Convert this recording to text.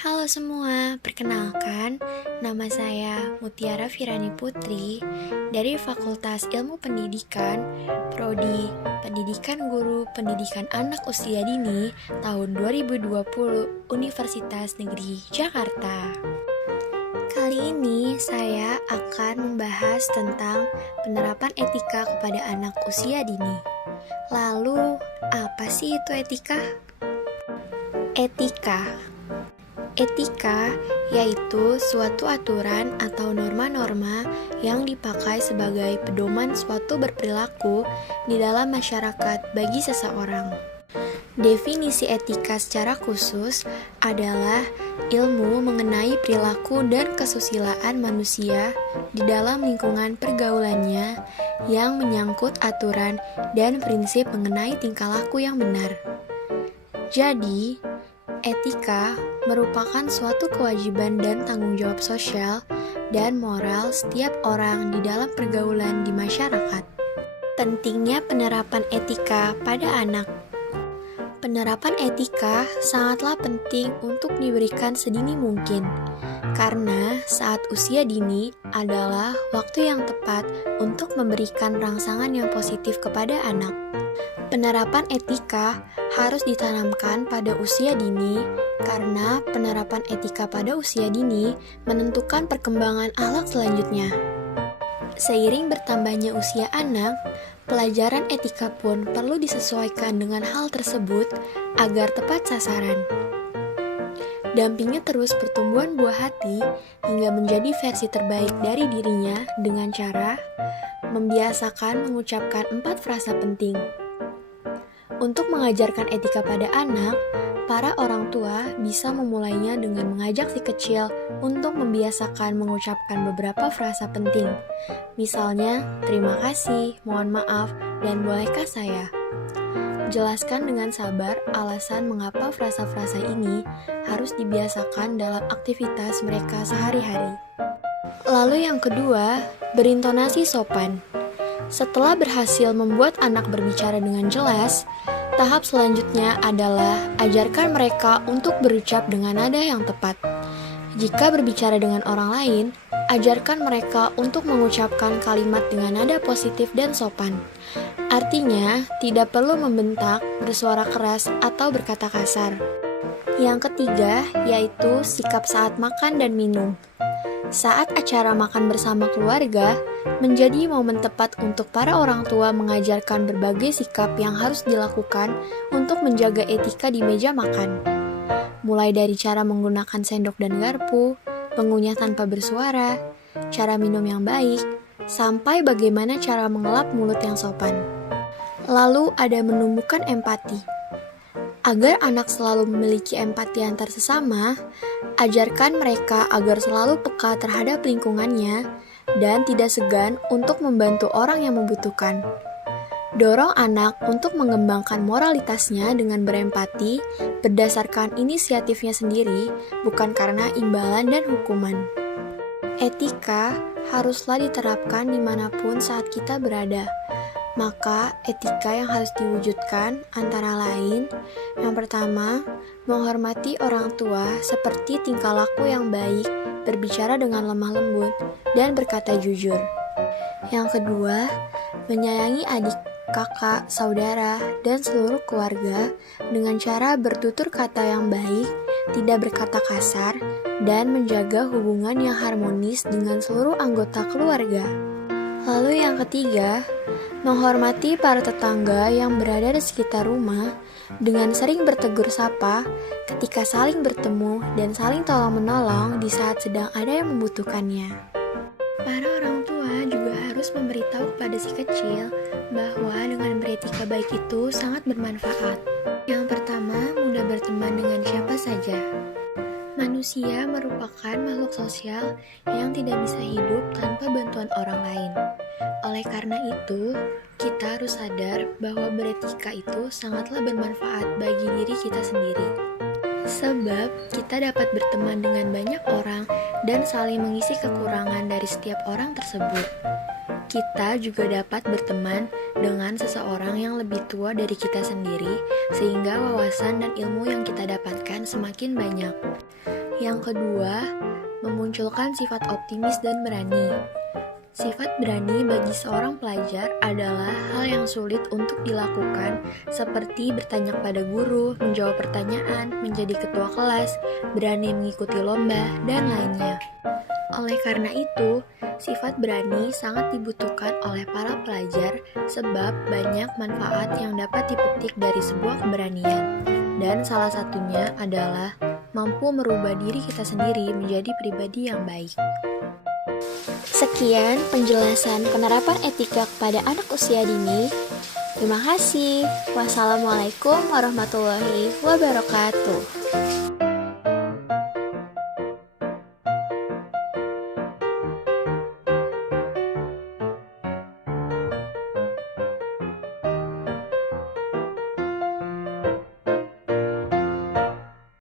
Halo semua, perkenalkan, nama saya Mutiara Virani Putri dari Fakultas Ilmu Pendidikan, Prodi Pendidikan Guru Pendidikan Anak Usia Dini tahun 2020 Universitas Negeri Jakarta. Kali ini saya akan membahas tentang penerapan etika kepada anak usia dini. Lalu, apa sih itu etika? Etika yaitu suatu aturan atau norma-norma yang dipakai sebagai pedoman suatu berperilaku di dalam masyarakat bagi seseorang. Definisi etika secara khusus adalah ilmu mengenai perilaku dan kesusilaan manusia di dalam lingkungan pergaulannya yang menyangkut aturan dan prinsip mengenai tingkah laku yang benar. Jadi, etika merupakan suatu kewajiban dan tanggung jawab sosial dan moral setiap orang di dalam pergaulan di masyarakat. Pentingnya penerapan etika pada anak. Penerapan etika sangatlah penting untuk diberikan sedini mungkin, karena saat usia dini adalah waktu yang tepat untuk memberikan rangsangan yang positif kepada anak. Penerapan etika harus ditanamkan pada usia dini karena penerapan etika pada usia dini menentukan perkembangan akhlak selanjutnya. Seiring bertambahnya usia anak, pelajaran etika pun perlu disesuaikan dengan hal tersebut agar tepat sasaran. Dampingi terus pertumbuhan buah hati hingga menjadi versi terbaik dari dirinya dengan cara membiasakan mengucapkan 4 frasa penting. Untuk mengajarkan etika pada anak, para orang tua bisa memulainya dengan mengajak si kecil untuk membiasakan mengucapkan beberapa frasa penting. Misalnya, terima kasih, mohon maaf, dan bolehkah saya? Jelaskan dengan sabar alasan mengapa frasa-frasa ini harus dibiasakan dalam aktivitas mereka sehari-hari. Lalu yang kedua, berintonasi sopan. Setelah berhasil membuat anak berbicara dengan jelas, tahap selanjutnya adalah ajarkan mereka untuk berucap dengan nada yang tepat. Jika berbicara dengan orang lain, ajarkan mereka untuk mengucapkan kalimat dengan nada positif dan sopan. Artinya, tidak perlu membentak, bersuara keras, atau berkata kasar. Yang ketiga, yaitu sikap saat makan dan minum. Saat acara makan bersama keluarga, menjadi momen tepat untuk para orang tua mengajarkan berbagai sikap yang harus dilakukan untuk menjaga etika di meja makan. Mulai dari cara menggunakan sendok dan garpu, mengunyah tanpa bersuara, cara minum yang baik, sampai bagaimana cara mengelap mulut yang sopan. Lalu ada menumbuhkan empati. Agar anak selalu memiliki empati antar sesama, ajarkan mereka agar selalu peka terhadap lingkungannya dan tidak segan untuk membantu orang yang membutuhkan. Dorong anak untuk mengembangkan moralitasnya dengan berempati berdasarkan inisiatifnya sendiri, bukan karena imbalan dan hukuman. Etika haruslah diterapkan dimanapun saat kita berada. Maka, etika yang harus diwujudkan antara lain, yang pertama, menghormati orang tua seperti tingkah laku yang baik, berbicara dengan lemah lembut, dan berkata jujur. Yang kedua, menyayangi adik, kakak, saudara, dan seluruh keluarga dengan cara bertutur kata yang baik, tidak berkata kasar, dan menjaga hubungan yang harmonis dengan seluruh anggota keluarga. Lalu yang ketiga, menghormati para tetangga yang berada di sekitar rumah dengan sering bertegur sapa ketika saling bertemu dan saling tolong-menolong di saat sedang ada yang membutuhkannya. Para orang tua juga harus memberitahu kepada si kecil bahwa dengan beretika baik itu sangat bermanfaat. Yang pertama, mudah berteman dengan siapa saja. Manusia merupakan makhluk sosial yang tidak bisa hidup tanpa bantuan orang lain. Oleh karena itu, kita harus sadar bahwa beretika itu sangatlah bermanfaat bagi diri kita sendiri. Sebab kita dapat berteman dengan banyak orang dan saling mengisi kekurangan dari setiap orang tersebut. Kita juga dapat berteman dengan seseorang yang lebih tua dari kita sendiri, sehingga wawasan dan ilmu yang kita dapatkan semakin banyak. Yang kedua, memunculkan sifat optimis dan berani. Sifat berani bagi seorang pelajar adalah hal yang sulit untuk dilakukan, seperti bertanya kepada guru, menjawab pertanyaan, menjadi ketua kelas, berani mengikuti lomba, dan lainnya. Oleh karena itu, sifat berani sangat dibutuhkan oleh para pelajar sebab banyak manfaat yang dapat dipetik dari sebuah keberanian. Dan salah satunya adalah mampu merubah diri kita sendiri menjadi pribadi yang baik. Sekian penjelasan penerapan etika kepada anak usia dini. Terima kasih. Wassalamualaikum warahmatullahi wabarakatuh.